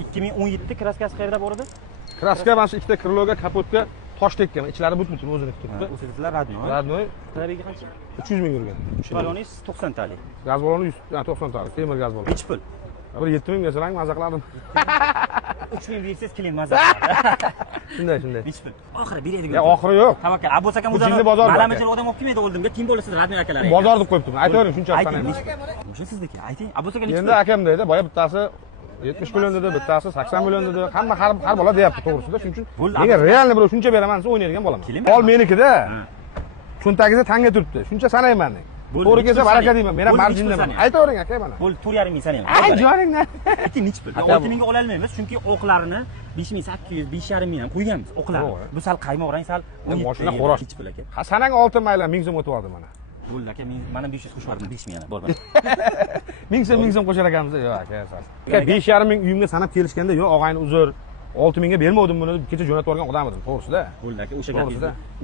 2017 kraskasi qayerda bor edi? Kraska mana shu ikkita kriloga, kapotka tosh tekkan. Ichlari but-but o'zini turibdi. O'sizlar radnoy. Radnoy Talabiga qancha? 300 ming yurgan. Baloningiz 90 talik. Gaz baloni 90 talik, temir gaz baloni. Nechi pul? Bir 7 ming bersalang maza qilardim. 3000 bersangiz klient maza qiladi. Shunday. Nechi pul? Oxiri beradigan. Ya oxiri yo'q. Tavakkal. Abbos akam Jinni bozor. Malamajal odam olib kelmaydi oldimga. Kim bo'lsa radnoy akalar. Bozor deb qo'yibdim. Aytavering shunchasi Ayting. sanayman. O'sha sizniki. Ayting. Abbos aka nechi Endi pul? akam deydi, boya bittasi 70 million dedi, bittasi 80 million dedi. Hamma har bola deyapti to'g'risida. Shuning uchun menga realni birov shuncha beraman desa o'ynaydigan bo'laman. Qol menikida. Cho'ntagingizda tanga turibdi. Shuncha sanayman. To'g'ri kelsa baraka deyman. Men ham marjindaman. Aytavering aka mana. Bo'l 4,5 ming sanayman. Ay joningdan. Ayting nechi pul? 6 mingga ola olmaymiz, chunki o'qlarini 5800, 5,5 ming ham qo'yganmiz o'qlarni. Bu sal qaymoq rang sal. Mashina xo'rosh. Nechi pul aka? Ha sanang 6 mayli 1000 so'm o'tib oldi mana. Bo'ldi aka, mana 500 qo'shib yubordim, 5 ming yana bor. 1000 so'm qo'shar ekanmiz. Yo'q aka, asas. Aka 5,5 ming uyimga sanab kelishganda, "Yo'q, og'ayni uzr, 6 mingga bermovdim buni" deb kecha jo'natib yuborgan odam edim, to'g'risida. Bo'ldi aka,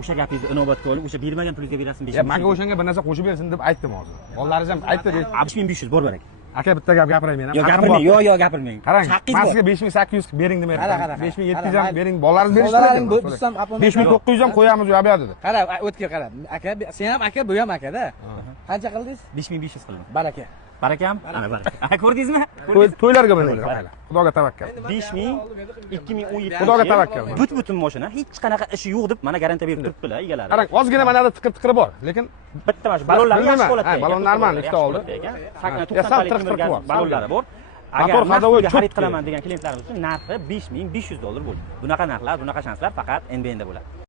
o'sha gapingizni inobatga olib, o'sha bermagan pulingizga berasiz 5 ming. Ya menga o'shanga bir narsa qo'shib bersin deb aytdim hozir. Bolalaringiz ham aytdi. 5500 bor aka. Aka bitta gap gapiray men ham. Yo'q, gapirmang. Yo'q, gapirmang. Qarang, Haqqingiz men bor. sizga 5800 bering demayapman. Qara. 5700 ham bering. Bolalaringiz Bolalaring berishdi. bizsam 5900 ham qo'yamiz u dedi. Qara, o'tga qara. Aka, sen ham aka, bu ham aka-da. Qancha qildingiz? 5500 qildim. Baraka. Barakam? Ana baraka. Ko'rdingizmi? To'ylarga bo'lmaydi, qaranglar. Xudoga tavakkal. 5000 2017. Xudoga tavakkal. But-butun mashina, hech qanaqa ishi yo'q deb mana garantiya berib turibdilar egalari. Qarang, ozgina mana da tiqir bor, lekin bitta mana shu balonlar yaxshi holatda. Balon normal, ikkita oldi. 90 talik balonlari bor. Agar men xarid qilaman degan klientlarimiz uchun narxi $5500 bo'ldi. Bunaqa narxlar, bunaqa shanslar faqat NBNda bo'ladi.